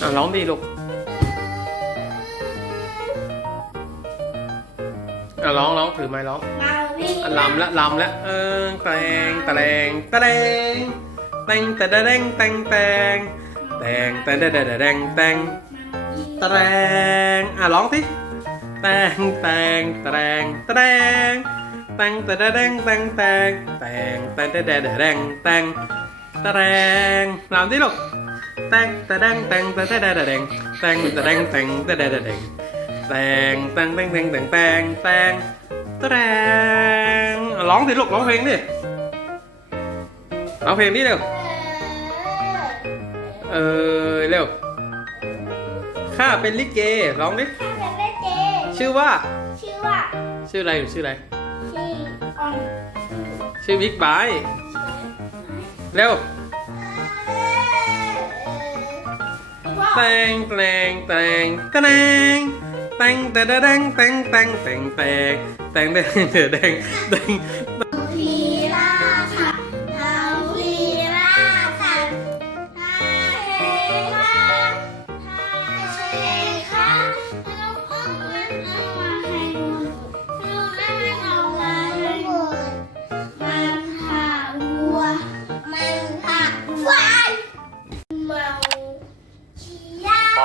อะร้องดีลูกอะร้องร้องถือไม้ร้องอะลำละลำละเออแตงตะแรงตะแรงแตงตะแดงแตงแตงแตงแตงแดงแดงแดงแตงตะแรงอะร้องสิแตงแตงตะแรงตะแรงแตงตะแดงแตงแตงแตงแตงแดงแดงแดงแตง ตะแรงลำสิลูกแตงตะแดงแตงตะแดงแดงแดงแตงตะแดงแตงตะแดงแดงแดงแตงแตงแตงแตงแตงแตงแตงตะแรงร้องสิลูกร้องเพลงดิร้องเพลงนี้เร็วเออเร็วข้าเป็นลิเกร้องดิข้าเป็นแม่เจชื่อว่า ชื่อว่า ชื่ออะไรหนูชื่ออะไรชื่อออนชื่อบิ๊กไบค์ เร็วแตงแตงแตงแงแตงแต่แดงแตงแตงแตงแตงแตงแตงแตง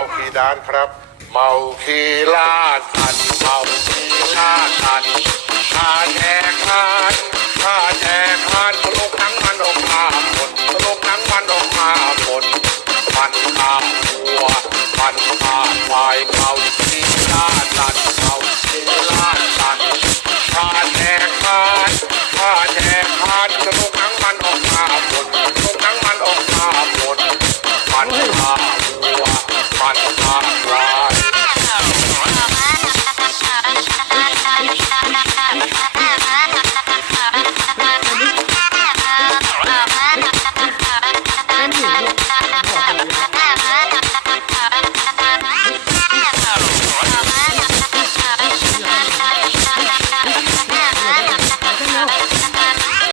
ยาเมาคีดานครับ เมาคีลาดสันเมา